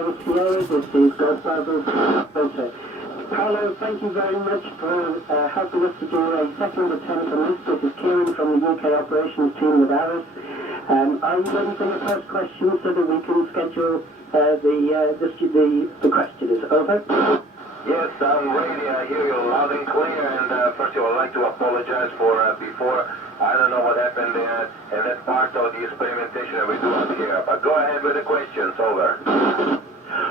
Sierra, this is Godfather's Filter. Paolo, thank you very much for helping us to do a second attempt on this. This is Kieran from the UK operations team with Aris. Are you ready for your first question so that we can schedule the questioners? Over. Yes, I'm ready. I hear you loud and clear. And first of all, I'd like to apologize for before. I don't know what happened there, and that's part of the experimentation that we do up here. But go ahead with the questions. Over.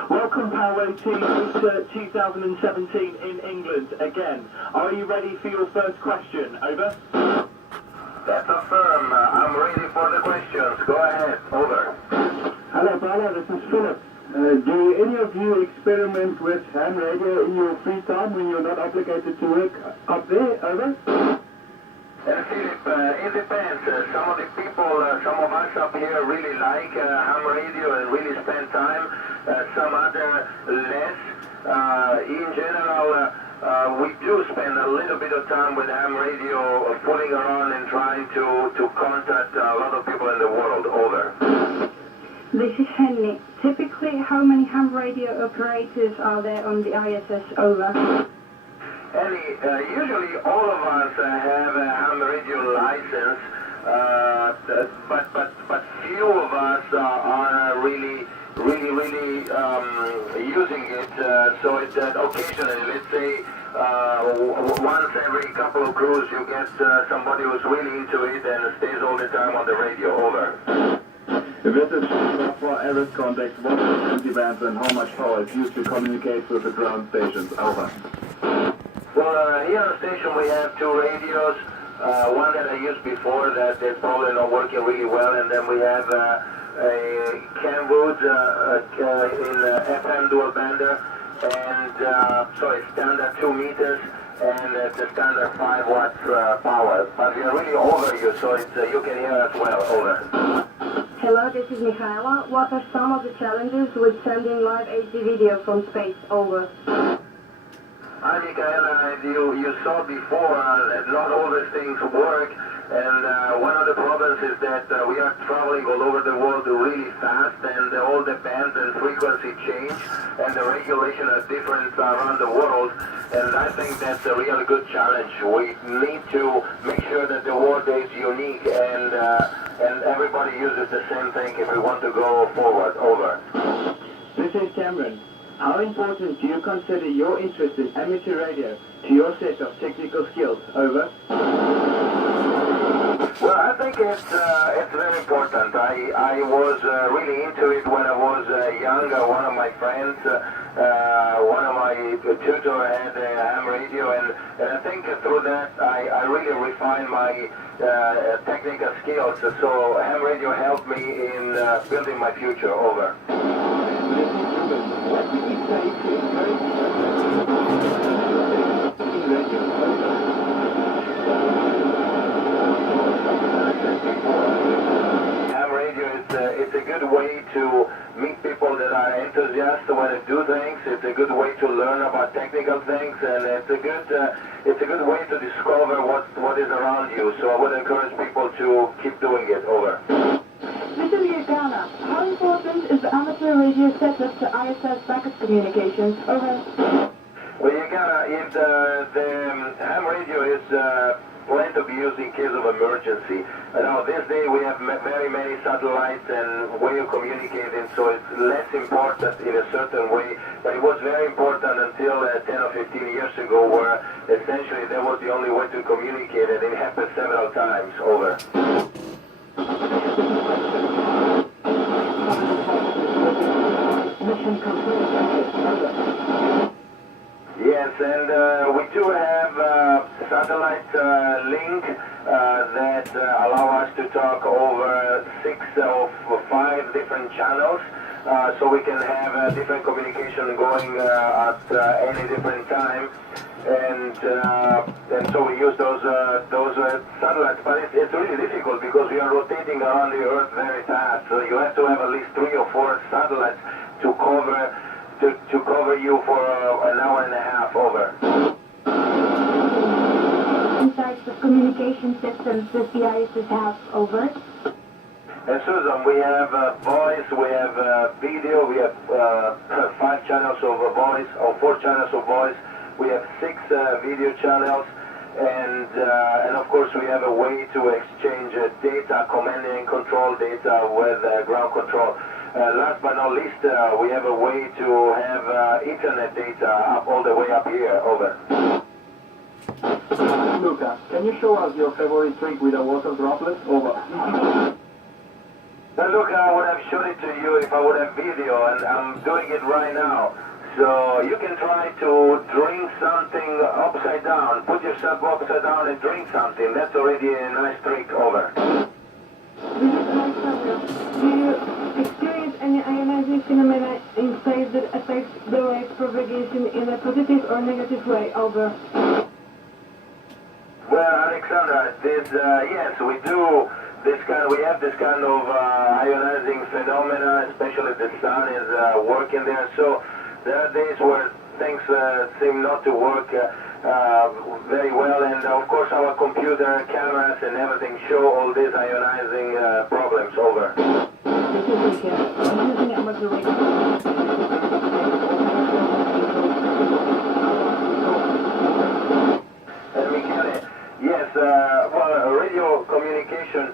Welcome, Paolo, to Yota2017 in England again. Are you ready for your first question? Over. That's affirm. I'm ready for the questions. Go ahead. Over. Hello, Paolo. This is Philip. Do any of you experiment with ham radio in your free time when you're not obligated to work up there? Over. Philip, it depends. Some of the people, some of us up here really like ham radio and really spend time. Some other less. In general, we do spend a little bit of time with ham radio, fooling around and trying to contact a lot of people in the world. Over. This is Henry. Typically, how many ham radio operators are there on the ISS? Over. Usually all of us have a ham radio license, but few of us are really using it. So it's occasionally, let's say, once every couple of crews, you get somebody who's really into it and stays all the time on the radio. Over. This is for ISS Contact. What are the bands and how much power is used to communicate with the ground stations? Over. Well, here on the station we have two radios. One that I used before that is probably not working really well, and then we have a Kenwood in FM dual bander, and so it's standard 2 meters, and it's a standard 5 watts power. But we are really over you, so it's, you can hear us well. Over. Hello, this is Michaela. What are some of the challenges with sending live HD video from space? Over. Hi, Michaela. You saw before that not all these things work, and one of the problems is that we are traveling all over the world really fast, and all the bands and frequency change, and the regulations are different around the world, and I think that's a really good challenge. We need to make sure that the world is unique, and everybody uses the same thing if we want to go forward. Over. This is Cameron. How important do you consider your interest in amateur radio to your set of technical skills? Over. Well, I think it's very important. I was really into it when I was young. One of my friends, one of my tutor had a ham radio, and I think through that I really refined my technical skills. So ham radio helped me in building my future. Over. Ham radio it's a good way to meet people that are enthusiasts when they do things. It's a good way to learn about technical things, and it's a good way to discover what is around you. So I would encourage people to keep doing it. Over. Mr. Ghana, how important is the amateur radio setup to ISS backup communications? Over. Well, the ham radio is planned to be used in case of emergency. Now, this day we have very many satellites and way of communicating, so it's less important in a certain way. But it was very important until 10 or 15 years ago, where essentially that was the only way to communicate, and it happened several times. Over. Yes, and we do have satellite link that allow us to talk over 6 or 5 different channels, so we can have different communication going at any different time, and so we use those satellites. But it's really difficult because we are rotating around the Earth very fast, so you have to have at least 3 or 4 satellites to cover you for an hour and a half. Over. What types of communication systems does the ISS have? Over. And Susan, we have voice, we have video, we have 5 channels of voice, or 4 channels of voice. We have 6 video channels, and of course we have a way to exchange data, command and control data with ground control. Last but not least, we have a way to have internet data up all the way up here. Over. Luca, can you show us your favorite trick with a water droplet? Over. Now look, I would have shown it to you if I would have video, and I'm doing it right now. So you can try to drink something upside down. Put yourself upside down and drink something. That's already a nice trick. Over. This is Alexandra. Do you experience any ionizing phenomena in space that affects the light propagation in a positive or negative way? Over. Well, Alexandra, yes, we do. We have this kind of ionizing phenomena, especially the sun is working there. So there are days where things seem not to work very well, and of course our computer cameras and everything show all these ionizing problems. Over. This is Lucia. I'm using amateur radio. Michele, yes, radio communication.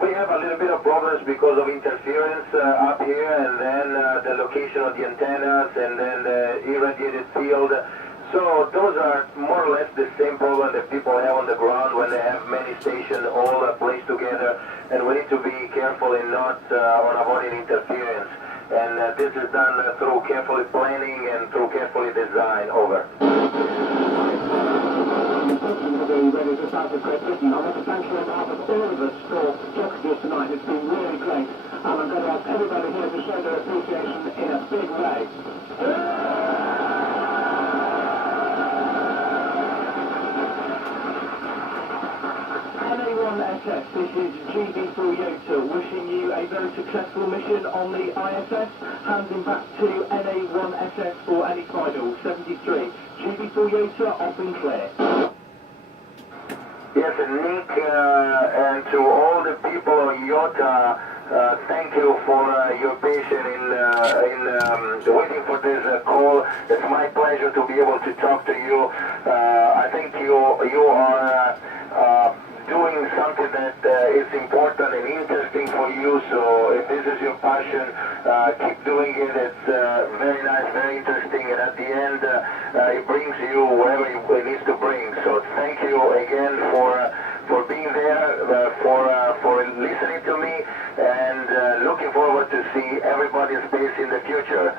We have a little bit of problems because of interference up here, and then the location of the antennas, and then the irradiated field. So those are more or less the same problem that people have on the ground when they have many stations all placed together, and we need to be careful in not on avoiding interference. And this is done through carefully planning and through carefully design. Over. Being ready to start with Great Britain. I want to thank you on behalf of all of us for talking to us tonight. It's been really great. And I'm going to ask everybody here to show their appreciation in a big way. NA1SS, this is GB4 Yota, wishing you a very successful mission on the ISS. Handing back to NA1SS for any final. 73. GB4 Yota, off and clear. Yes, and Nick, and to all the people of Yota, thank you for your patience in waiting for this call. It's my pleasure to be able to talk to you. I think you are doing something that is important and interesting for you. So if this is your passion, keep doing it. It's very nice, very interesting, and at the end, it brings you wherever it needs to bring. So thank you again for being there, for listening to me, and looking forward to see everybody's space in the future.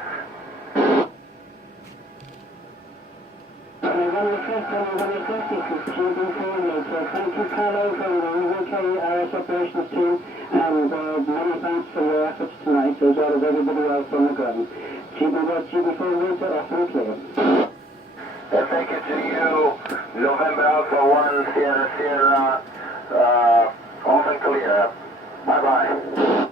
Thank you, Paolo, from the UK IS operations team, and many thanks for your efforts tonight, as well as everybody else on the ground. GB4 Winter, off and clear. And thank you to you, November Alpha 1, Sierra Sierra, off and clear. Bye-bye.